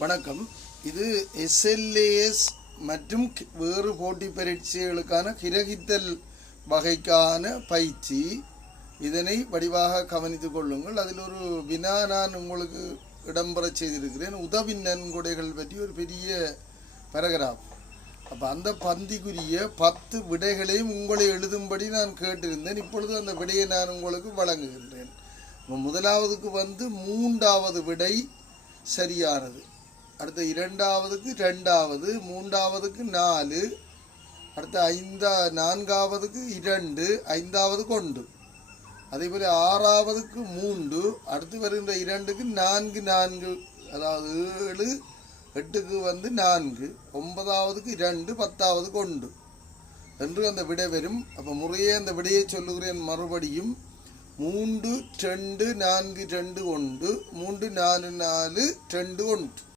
வணக்கம். இது எஸ்எல்ஏஎஸ் மற்றும் வேறு போட்டி பரீட்சைகளுக்கான கிரகித்தல் வகைக்கான பயிற்சி. இதனை வடிவாக கவனித்துக் கொள்ளுங்கள். அதில் ஒரு வினா நான் உங்களுக்கு இடம்பெற செய்திருக்கிறேன். உதவி நன்கொடைகள் பற்றி ஒரு பெரிய பேராகிராஃப். அப்போ அந்த பந்திக்குரிய 10 விடைகளையும் உங்களை எழுதும்படி நான் கேட்டிருந்தேன். இப்பொழுது அந்த விடையை நான் உங்களுக்கு வழங்குகின்றேன். முதலாவதுக்கு 3வது விடை சரியானது. அடுத்த 2வதுக்கு 2வது, 3வதுக்கு 4, அடுத்த 4வதுக்கு 2, 5வதுக்கு 1, அதே போல் 6வதுக்கு 3, அடுத்து வருகின்ற 2க்கு 4 4, அதாவது 7, 8க்கு 4, 9வதுக்கு 2, 10வதுக்கு 1 என்று அந்த விடை வரும். அப்போ முறையே அந்த விடையை சொல்லுகிறேன் மறுபடியும். 3 2 4 2 1, 3 4 4 2 1.